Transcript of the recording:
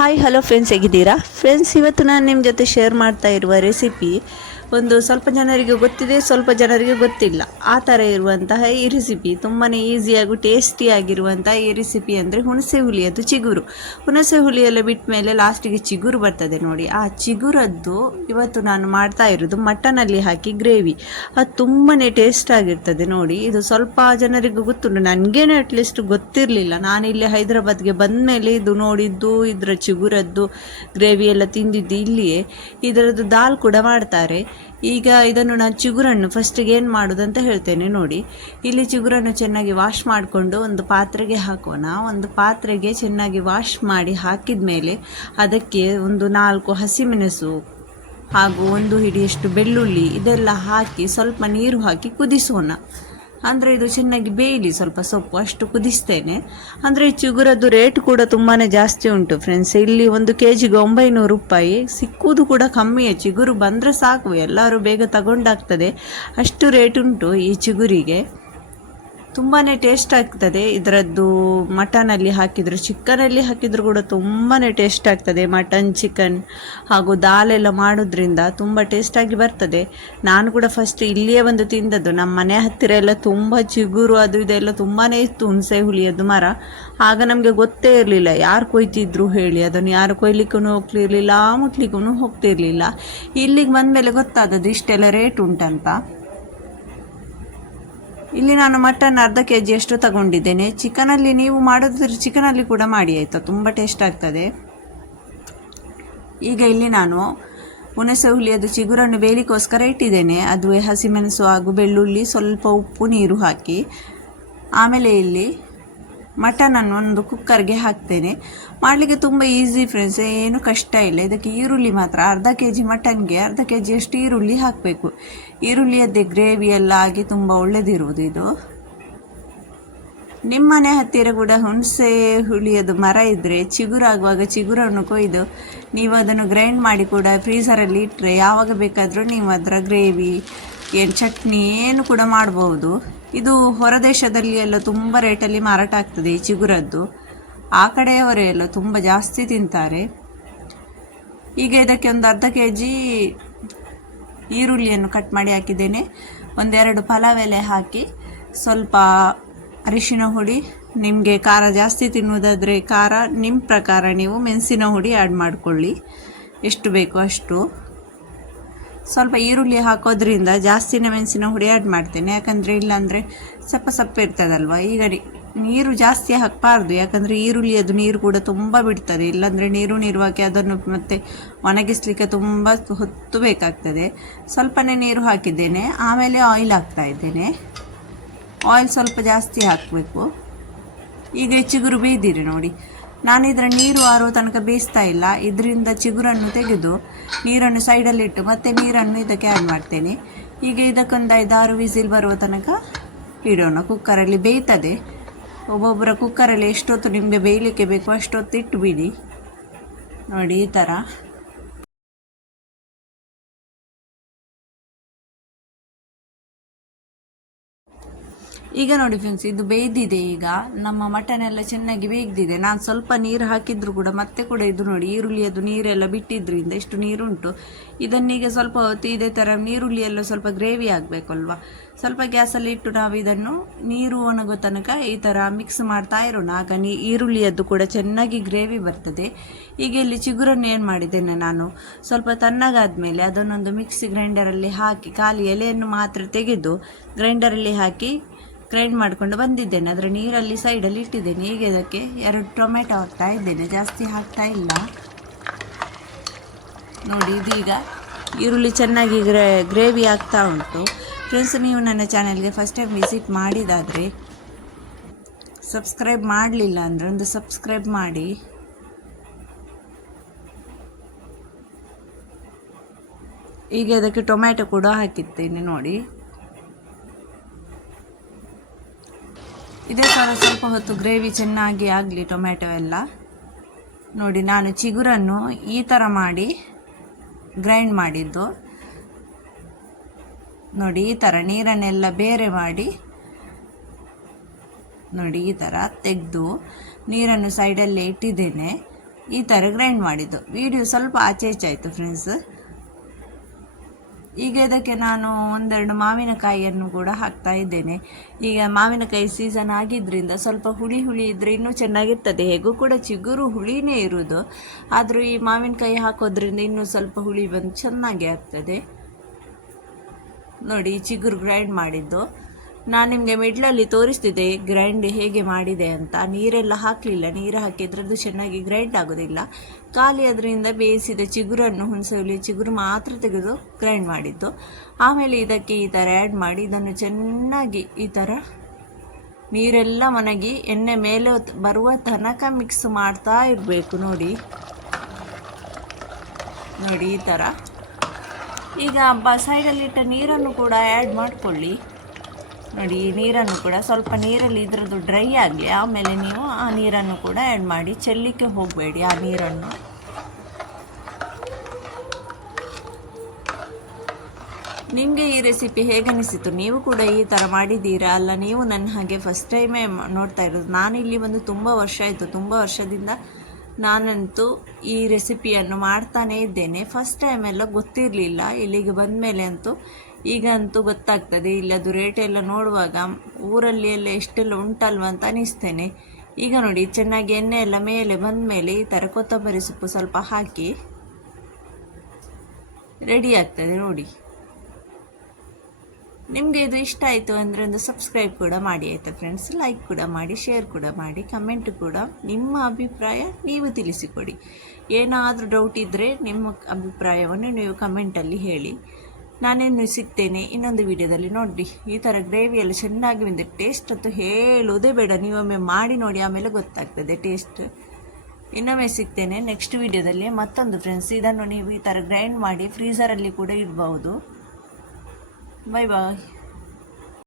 Hi hello friends, ಹೇಗಿದ್ದೀರಾ friends? ಇವತ್ತು ನಾನು ನಿಮ್ಮ ಜೊತೆ ಶೇರ್ ಮಾಡ್ತಾ ಇರುವ ರೆಸಿಪಿ ಒಂದು ಸ್ವಲ್ಪ ಜನರಿಗೆ ಗೊತ್ತಿದೆ, ಸ್ವಲ್ಪ ಜನರಿಗೆ ಗೊತ್ತಿಲ್ಲ. ಆ ಥರ ಇರುವಂತಹ ಈ ರೆಸಿಪಿ ತುಂಬಾ ಈಸಿಯಾಗೂ ಟೇಸ್ಟಿಯಾಗಿರುವಂತಹ ಈ ರೆಸಿಪಿ ಅಂದರೆ ಹುಣಸೆ ಹುಳಿಯದ್ದು ಚಿಗುರು. ಹುಣಸೆ ಹುಳಿಯೆಲ್ಲ ಬಿಟ್ಟ ಮೇಲೆ ಲಾಸ್ಟಿಗೆ ಚಿಗುರು ಬರ್ತದೆ ನೋಡಿ. ಆ ಚಿಗುರದ್ದು ಇವತ್ತು ನಾನು ಮಾಡ್ತಾ ಇರೋದು ಮಟನಲ್ಲಿ ಹಾಕಿ ಗ್ರೇವಿ. ಅದು ತುಂಬಾ ಟೇಸ್ಟ್ ಆಗಿರ್ತದೆ ನೋಡಿ. ಇದು ಸ್ವಲ್ಪ ಜನರಿಗೆ ಗೊತ್ತುಂಟು, ನನಗೇನೆ ಅಟ್ಲೀಸ್ಟ್ ಗೊತ್ತಿರಲಿಲ್ಲ. ನಾನಿಲ್ಲಿ ಹೈದರಾಬಾದ್ಗೆ ಬಂದ ಮೇಲೆ ಇದು ನೋಡಿದ್ದು, ಇದರ ಚಿಗುರದ್ದು ಗ್ರೇವಿ ಎಲ್ಲ ತಿಂದಿದ್ದು ಇಲ್ಲಿಯೇ. ಇದರದ್ದು ದಾಲ್ ಕೂಡ ಮಾಡ್ತಾರೆ. ಈಗ ಇದನ್ನು ನಾನು ಚಿಗುರನ್ನು ಫಸ್ಟಿಗೆ ಏನು ಮಾಡೋದು ಅಂತ ಹೇಳ್ತೇನೆ ನೋಡಿ. ಇಲ್ಲಿ ಚಿಗುರನ್ನು ಚೆನ್ನಾಗಿ ವಾಶ್ ಮಾಡಿಕೊಂಡು ಒಂದು ಪಾತ್ರೆಗೆ ಹಾಕೋಣ. ಒಂದು ಪಾತ್ರೆಗೆ ಚೆನ್ನಾಗಿ ವಾಶ್ ಮಾಡಿ ಹಾಕಿದ ಮೇಲೆ ಅದಕ್ಕೆ ಒಂದು 4 ಹಸಿಮೆಣಸು ಹಾಗೂ 1 ಹಿಡಿಯಷ್ಟು ಬೆಳ್ಳುಳ್ಳಿ ಇದೆಲ್ಲ ಹಾಕಿ ಸ್ವಲ್ಪ ನೀರು ಹಾಕಿ ಕುದಿಸೋಣ. ಅಂದರೆ ಇದು ಚೆನ್ನಾಗಿ ಬೇಯಲಿ, ಸ್ವಲ್ಪ ಸೊಪ್ಪು ಅಷ್ಟು ಕುದಿಸ್ತೇನೆ. ಅಂದರೆ ಚಿಗುರದ್ದು ರೇಟ್ ಕೂಡ ತುಂಬಾ ಜಾಸ್ತಿ ಉಂಟು ಫ್ರೆಂಡ್ಸ್. ಇಲ್ಲಿ 1 kg 900 ರೂಪಾಯಿ. ಸಿಕ್ಕುವುದು ಕೂಡ ಕಮ್ಮಿಯೇ. ಚಿಗುರು ಬಂದರೆ ಸಾಕು, ಎಲ್ಲರೂ ಬೇಗ ತಗೊಂಡಾಗ್ತದೆ, ಅಷ್ಟು ರೇಟ್ ಉಂಟು ಈ ಚಿಗುರಿಗೆ. ತುಂಬಾ ಟೇಸ್ಟ್ ಆಗ್ತದೆ. ಇದರದ್ದು ಮಟನಲ್ಲಿ ಹಾಕಿದ್ರು, ಚಿಕನಲ್ಲಿ ಹಾಕಿದ್ರು ಕೂಡ ತುಂಬಾ ಟೇಸ್ಟ್ ಆಗ್ತದೆ. ಮಟನ್, ಚಿಕನ್ ಹಾಗೂ ದಾಲೆಲ್ಲ ಮಾಡೋದ್ರಿಂದ ತುಂಬ ಟೇಸ್ಟಾಗಿ ಬರ್ತದೆ. ನಾನು ಕೂಡ ಫಸ್ಟ್ ಇಲ್ಲಿಯೇ ಒಂದು ತಿಂದದ್ದು. ನಮ್ಮ ಮನೆ ಹತ್ತಿರ ಎಲ್ಲ ತುಂಬ ಚಿಗುರು ಅದು ಇದೆಲ್ಲ ತುಂಬಾ ಇತ್ತು, ಹುಣಸೆ ಹುಳಿಯದ್ದು ಮರ. ಆಗ ನಮಗೆ ಗೊತ್ತೇ ಇರಲಿಲ್ಲ ಯಾರು ಕೊಯ್ತಿದ್ರು ಹೇಳಿ. ಅದನ್ನು ಯಾರು ಕೊಯ್ಲಿಕ್ಕೂ ಹೋಗ್ತಿರ್ಲಿಲ್ಲ, ಮುಟ್ಲಿಕ್ಕೂ ಹೋಗ್ತಿರ್ಲಿಲ್ಲ. ಇಲ್ಲಿಗೆ ಬಂದಮೇಲೆ ಗೊತ್ತಾದದ್ದು ಇಷ್ಟೆಲ್ಲ ರೇಟ್ ಉಂಟಂತ. ಇಲ್ಲಿ ನಾನು ಮಟನ್ ಅರ್ಧ kg ಅಷ್ಟು ತಗೊಂಡಿದ್ದೇನೆ. ಚಿಕನಲ್ಲಿ ನೀವು ಮಾಡೋದ್ರೆ ಚಿಕನಲ್ಲಿ ಕೂಡ ಮಾಡಿ ಆಯಿತಾ, ತುಂಬ ಟೇಸ್ಟ್ ಆಗ್ತದೆ. ಈಗ ಇಲ್ಲಿ ನಾನು ಹುಣಸೆ ಹುಳಿಯದು ಚಿಗುರನ್ನು ಬೇಯಲಿಕ್ಕೋಸ್ಕರ ಇಟ್ಟಿದ್ದೇನೆ. ಅದುವೇ ಹಸಿಮೆಣಸು ಹಾಗೂ ಬೆಳ್ಳುಳ್ಳಿ, ಸ್ವಲ್ಪ ಉಪ್ಪು, ನೀರು ಹಾಕಿ. ಆಮೇಲೆ ಇಲ್ಲಿ ಮಟನನ್ನು ಒಂದು ಕುಕ್ಕರ್ಗೆ ಹಾಕ್ತೇನೆ. ಮಾಡಲಿಕ್ಕೆ ತುಂಬ ಈಸಿ ಫ್ರೆಂಡ್ಸ್, ಏನು ಕಷ್ಟ ಇಲ್ಲ. ಇದಕ್ಕೆ ಈರುಳ್ಳಿ ಮಾತ್ರ ಅರ್ಧ kg ಮಟನ್ಗೆ ಅರ್ಧ kg ಅಷ್ಟು ಈರುಳ್ಳಿ ಹಾಕಬೇಕು. ಈರುಳ್ಳಿಯದ್ದೇ ಗ್ರೇವಿ ಎಲ್ಲ ಆಗಿ ತುಂಬ ಒಳ್ಳೆದಿರುವುದು ಇದು. ನಿಮ್ಮನೆ ಹತ್ತಿರ ಕೂಡ ಹುಣಸೆ ಹುಳಿಯದು ಮರ ಇದ್ದರೆ ಚಿಗುರಾಗುವಾಗ ಚಿಗುರನ್ನು ಕೊಯ್ದು ನೀವು ಅದನ್ನು ಗ್ರೈಂಡ್ ಮಾಡಿ ಕೂಡ ಫ್ರೀಝರಲ್ಲಿ ಇಟ್ಟರೆ ಯಾವಾಗ ಬೇಕಾದರೂ ನೀವು ಅದರ ಗ್ರೇವಿ ಏನು ಚಟ್ನಿ ಏನು ಕೂಡ ಮಾಡ್ಬೋದು. ಇದು ಹೊರದೇಶದಲ್ಲಿ ಎಲ್ಲ ತುಂಬ ರೇಟಲ್ಲಿ ಮಾರಾಟ ಆಗ್ತದೆ ಈ ಚಿಗುರದ್ದು. ಆ ಕಡೆಯವರೇ ಎಲ್ಲ ತುಂಬ ಜಾಸ್ತಿ ತಿಂತಾರೆ. ಈಗ ಇದಕ್ಕೆ ಒಂದು ಅರ್ಧ kg ಈರುಳ್ಳಿಯನ್ನು ಕಟ್ ಮಾಡಿ ಹಾಕಿದ್ದೇನೆ. 1-2 ಪಲಾವ್ ಎಲೆ ಹಾಕಿ, ಸ್ವಲ್ಪ ಅರಿಶಿನ ಹುಡಿ, ನಿಮಗೆ ಖಾರ ಜಾಸ್ತಿ ತಿನ್ನುವುದಾದರೆ ಖಾರ ನಿಮ್ಮ ಪ್ರಕಾರ ನೀವು ಮೆಣಸಿನ ಹುಡಿ ಆ್ಯಡ್ ಮಾಡಿಕೊಳ್ಳಿ, ಎಷ್ಟು ಬೇಕೋ ಅಷ್ಟು. ಸ್ವಲ್ಪ ಈರುಳ್ಳಿ ಹಾಕೋದ್ರಿಂದ ಜಾಸ್ತಿನೇ ಮೆಣಸಿನ ಹುಡಿ ಆ್ಯಡ್ ಮಾಡ್ತೇನೆ, ಯಾಕಂದರೆ ಇಲ್ಲಾಂದರೆ ಸಪ್ಪ ಇರ್ತದಲ್ವ. ಈಗ ನೀರು ಜಾಸ್ತಿ ಹಾಕಬಾರ್ದು, ಯಾಕಂದರೆ ಈರುಳ್ಳಿಯದು ನೀರು ಕೂಡ ತುಂಬ ಬಿಡ್ತದೆ. ಇಲ್ಲಾಂದರೆ ನೀರು ಹಾಕಿ ಅದನ್ನು ಮತ್ತೆ ಒಣಗಿಸ್ಲಿಕ್ಕೆ ತುಂಬ ಹೊತ್ತು ಬೇಕಾಗ್ತದೆ. ಸ್ವಲ್ಪನೇ ನೀರು ಹಾಕಿದ್ದೇನೆ. ಆಮೇಲೆ ಆಯಿಲ್ ಹಾಕ್ತಾ ಇದ್ದೇನೆ. ಆಯಿಲ್ ಸ್ವಲ್ಪ ಜಾಸ್ತಿ ಹಾಕಬೇಕು. ಈಗ ಚಿಗುರು ಬೇಯ್ದಿರಿ ನೋಡಿ. ನಾನು ಇದರ ನೀರು ಆರೋ ತನಕ ಬೇಯಿಸ್ತಾ ಇಲ್ಲ. ಇದರಿಂದ ಚಿಗುರನ್ನು ತೆಗೆದು ನೀರನ್ನು ಸೈಡಲ್ಲಿಟ್ಟು ಮತ್ತೆ ನೀರನ್ನು ಇದಕ್ಕೆ ಆ್ಯಡ್ ಮಾಡ್ತೇನೆ. ಈಗ ಇದಕ್ಕೊಂದು 5-6 ವಿಸಿಲ್ ಬರುವ ತನಕ ಇಡೋಣ. ಕುಕ್ಕರಲ್ಲಿ ಬೇಯ್ತದೆ. ಒಬ್ಬೊಬ್ಬರ ಕುಕ್ಕರಲ್ಲಿ ಎಷ್ಟೊತ್ತು ನಿಮಗೆ ಬೇಯಲಿಕ್ಕೆ ಬೇಕು ಅಷ್ಟೊತ್ತು ಇಟ್ಟು ಬಿಡಿ ನೋಡಿ. ಈ ಥರ ಈಗ ನೋಡಿ ಫ್ರೆಂಡ್ಸ್, ಇದು ಬೇಯ್ದಿದೆ. ಈಗ ನಮ್ಮ ಮಟನ್ ಎಲ್ಲ ಚೆನ್ನಾಗಿ ಬೇಯ್ದಿದೆ. ನಾನು ಸ್ವಲ್ಪ ನೀರು ಹಾಕಿದ್ರು ಕೂಡ ಮತ್ತೆ ಕೂಡ ಇದು ನೋಡಿ ಈರುಳ್ಳಿಯದು ನೀರೆಲ್ಲ ಬಿಟ್ಟಿದ್ರಿಂದ ಇಷ್ಟು ನೀರುಂಟು. ಇದನ್ನೀಗ ಸ್ವಲ್ಪ ಹೊತ್ತು ಇದೇ ಥರ ನೀರುಳ್ಳಿ ಎಲ್ಲ ಸ್ವಲ್ಪ ಗ್ರೇವಿ ಆಗಬೇಕಲ್ವ, ಸ್ವಲ್ಪ ಗ್ಯಾಸಲ್ಲಿ ಇಟ್ಟು ನಾವು ಇದನ್ನು ನೀರು ಒಣಗೋ ತನಕ ಈ ಥರ ಮಿಕ್ಸ್ ಮಾಡ್ತಾ ಇರೋಣ. ಆಗ ಈರುಳ್ಳಿಯದ್ದು ಕೂಡ ಚೆನ್ನಾಗಿ ಗ್ರೇವಿ ಬರ್ತದೆ. ಈಗ ಇಲ್ಲಿ ಚಿಗುರನ್ನು ಏನು ಮಾಡಿದ್ದೇನೆ ನಾನು, ಸ್ವಲ್ಪ ತಣ್ಣಗಾದ್ಮೇಲೆ ಅದನ್ನೊಂದು ಮಿಕ್ಸಿ ಗ್ರೈಂಡರಲ್ಲಿ ಹಾಕಿ ಖಾಲಿ ಎಲೆಯನ್ನು ಮಾತ್ರ ತೆಗೆದು ಗ್ರೈಂಡರಲ್ಲಿ ಹಾಕಿ ಗ್ರೈಂಡ್ ಮಾಡಿಕೊಂಡು ಬಂದಿದ್ದೇನೆ. ಅದರ ನೀರಲ್ಲಿ ಸೈಡಲ್ಲಿ ಇಟ್ಟಿದ್ದೇನೆ. ಈಗ ಇದಕ್ಕೆ 2 ಟೊಮೆಟೊ ಹಾಕ್ತಾ ಇದ್ದೇನೆ, ಜಾಸ್ತಿ ಹಾಕ್ತಾ ಇಲ್ಲ ನೋಡಿ. ಇದೀಗ ಈರುಳ್ಳಿ ಚೆನ್ನಾಗಿ ಗ್ರೇವಿ ಆಗ್ತಾ ಉಂಟು ಫ್ರೆಂಡ್ಸ್. ನೀವು ನನ್ನ ಚಾನೆಲ್ಗೆ ಫಸ್ಟ್ ಟೈಮ್ ವಿಸಿಟ್ ಮಾಡಿದಾದರೆ, ಸಬ್ಸ್ಕ್ರೈಬ್ ಮಾಡಲಿಲ್ಲ ಅಂದರೆ ಒಂದು ಸಬ್ಸ್ಕ್ರೈಬ್ ಮಾಡಿ. ಈಗ ಇದಕ್ಕೆ ಟೊಮೆಟೊ ಕೂಡ ಹಾಕಿದ್ದೇನೆ ನೋಡಿ. ಇದೇ ಥರ ಸ್ವಲ್ಪ ಹೊತ್ತು ಗ್ರೇವಿ ಚೆನ್ನಾಗಿ ಆಗಲಿ ಟೊಮೆಟೊ ಎಲ್ಲ ನೋಡಿ. ನಾನು ಚಿಗುರನ್ನು ಈ ಥರ ಮಾಡಿ ಗ್ರೈಂಡ್ ಮಾಡಿದ್ದು ನೋಡಿ. ಈ ಥರ ನೀರನ್ನೆಲ್ಲ ಬೇರೆ ಮಾಡಿ ನೋಡಿ, ಈ ಥರ ತೆಗೆದು ನೀರನ್ನು ಸೈಡಲ್ಲೇ ಇಟ್ಟಿದ್ದೇನೆ. ಈ ಥರ ಗ್ರೈಂಡ್ ಮಾಡಿದ್ದು. ವಿಡಿಯೋ ಸ್ವಲ್ಪ ಆಚೆ ಈಚೆ ಆಯಿತು ಫ್ರೆಂಡ್ಸ್. ಈಗ ಇದಕ್ಕೆ ನಾನು ಒಂದೆರಡು ಮಾವಿನಕಾಯಿಯನ್ನು ಕೂಡ ಹಾಕ್ತಾ ಇದ್ದೇನೆ. ಈಗ ಮಾವಿನಕಾಯಿ ಸೀಸನ್ ಆಗಿದ್ದರಿಂದ ಸ್ವಲ್ಪ ಹುಳಿ ಇದ್ದರೆ ಇನ್ನೂ ಚೆನ್ನಾಗಿರ್ತದೆ. ಹೇಗೂ ಕೂಡ ಚಿಗುರು ಹುಳಿನೇ ಇರುವುದು, ಆದರೂ ಈ ಮಾವಿನಕಾಯಿ ಹಾಕೋದ್ರಿಂದ ಇನ್ನೂ ಸ್ವಲ್ಪ ಹುಳಿ ಬಂದು ಚೆನ್ನಾಗಿ ಆಗ್ತದೆ. ನೋಡಿ ಚಿಗುರು ಗ್ರೈಂಡ್ ಮಾಡಿದ್ದು ನಾನು ನಿಮಗೆ ಮಿಡ್ಲಲ್ಲಿ ತೋರಿಸ್ತಿದ್ದೆ ಗ್ರೈಂಡ್ ಹೇಗೆ ಮಾಡಿದೆ ಅಂತ. ನೀರೆಲ್ಲ ಹಾಕಲಿಲ್ಲ, ನೀರು ಹಾಕಿದ್ರೆ ಅದು ಚೆನ್ನಾಗಿ ಗ್ರೈಂಡ್ ಆಗೋದಿಲ್ಲ. ಖಾಲಿ ಅದರಿಂದ ಬೇಯಿಸಿದ ಚಿಗುರನ್ನು ಹುಣಸೆ ಚಿಗುರು ಮಾತ್ರ ತೆಗೆದು ಗ್ರೈಂಡ್ ಮಾಡಿದ್ದು. ಆಮೇಲೆ ಇದಕ್ಕೆ ಈ ಥರ ಆ್ಯಡ್ ಮಾಡಿ ಇದನ್ನು ಚೆನ್ನಾಗಿ ಈ ಥರ ನೀರೆಲ್ಲ ಒಣಗಿ ಎಣ್ಣೆ ಮೇಲೆ ಬರುವ ತನಕ ಮಿಕ್ಸ್ ಮಾಡ್ತಾ ಇರಬೇಕು. ನೋಡಿ ಈ ಥರ. ಈಗ ಸೈಡಲ್ಲಿಟ್ಟ ನೀರನ್ನು ಕೂಡ ಆ್ಯಡ್ ಮಾಡಿಕೊಳ್ಳಿ. ನೋಡಿ ಈ ನೀರನ್ನು ಕೂಡ ಸ್ವಲ್ಪ ನೀರಲ್ಲಿ ಇದರದ್ದು ಡ್ರೈ ಆಗಲಿ, ಆಮೇಲೆ ನೀವು ಆ ನೀರನ್ನು ಕೂಡ ಆ್ಯಡ್ ಮಾಡಿ. ಚೆಲ್ಲಿಕ್ಕೆ ಹೋಗಬೇಡಿ ಆ ನೀರನ್ನು. ನಿಮಗೆ ಈ ರೆಸಿಪಿ ಹೇಗನಿಸಿತು? ನೀವು ಕೂಡ ಈ ಥರ ಮಾಡಿದ್ದೀರಾ ಅಲ್ಲ? ನೀವು ನನ್ನ ಹಾಗೆ ಫಸ್ಟ್ ಟೈಮೇ ನೋಡ್ತಾ ಇರೋದು. ನಾನಿಲ್ಲಿ ಒಂದು ತುಂಬ ವರ್ಷ ಆಯಿತು. ತುಂಬ ವರ್ಷದಿಂದ ನಾನಂತೂ ಈ ರೆಸಿಪಿಯನ್ನು ಮಾಡ್ತಾನೇ ಇದ್ದೇನೆ. ಫಸ್ಟ್ ಟೈಮೆಲ್ಲ ಗೊತ್ತಿರಲಿಲ್ಲ, ಇಲ್ಲಿಗೆ ಬಂದ ಮೇಲೆ ಅಂತೂ ಈಗಂತೂ ಗೊತ್ತಾಗ್ತದೆ. ಇಲ್ಲದು ರೇಟ್ ಎಲ್ಲ ನೋಡುವಾಗ ಊರಲ್ಲಿ ಎಲ್ಲ ಎಷ್ಟೆಲ್ಲ ಉಂಟಲ್ವ ಅಂತ ಅನಿಸ್ತೇನೆ. ಈಗ ನೋಡಿ ಚೆನ್ನಾಗಿ ಎಣ್ಣೆ ಎಲ್ಲ ಮೇಲೆ ಬಂದ ಮೇಲೆ ಈ ಥರ ಕೊತ್ತಂಬರಿ ಸೊಪ್ಪು ಸ್ವಲ್ಪ ಹಾಕಿ ರೆಡಿ ಆಗ್ತದೆ. ನೋಡಿ ನಿಮಗೆ ಇದು ಇಷ್ಟ ಆಯಿತು ಅಂದರೆ ಒಂದು ಸಬ್ಸ್ಕ್ರೈಬ್ ಕೂಡ ಮಾಡಿ ಆಯಿತಾ ಫ್ರೆಂಡ್ಸ್. ಲೈಕ್ ಕೂಡ ಮಾಡಿ, ಶೇರ್ ಕೂಡ ಮಾಡಿ, ಕಮೆಂಟ್ ಕೂಡ ನಿಮ್ಮ ಅಭಿಪ್ರಾಯ ನೀವು ತಿಳಿಸಿಕೊಡಿ. ಏನಾದರೂ ಡೌಟ್ ಇದ್ದರೆ ನಿಮ್ಮ ಅಭಿಪ್ರಾಯವನ್ನು ನೀವು ಕಮೆಂಟಲ್ಲಿ ಹೇಳಿ. ನಾನೇನು ಸಿಗ್ತೇನೆ ಇನ್ನೊಂದು ವಿಡಿಯೋದಲ್ಲಿ. ನೋಡಿ ಈ ಥರ ಗ್ರೇವಿ ಎಲ್ಲ ಚೆನ್ನಾಗಿ ಬಂದಿದೆ. ಟೇಸ್ಟ್ ಅಂತೂ ಹೇಳೋದೇ ಬೇಡ, ನೀವೊಮ್ಮೆ ಮಾಡಿ ನೋಡಿ, ಆಮೇಲೆ ಗೊತ್ತಾಗ್ತದೆ ಟೇಸ್ಟ್. ಇನ್ನೊಮ್ಮೆ ಸಿಗ್ತೇನೆ ನೆಕ್ಸ್ಟ್ ವಿಡಿಯೋದಲ್ಲಿ ಮತ್ತೊಂದು ಫ್ರೆಂಡ್ಸ್. ಇದನ್ನು ನೀವು ಈ ಥರ ಗ್ರೈಂಡ್ ಮಾಡಿ ಫ್ರೀಝರಲ್ಲಿ ಕೂಡ ಇಡಬಹುದು. ಬಾಯ್ ಬಾಯ್.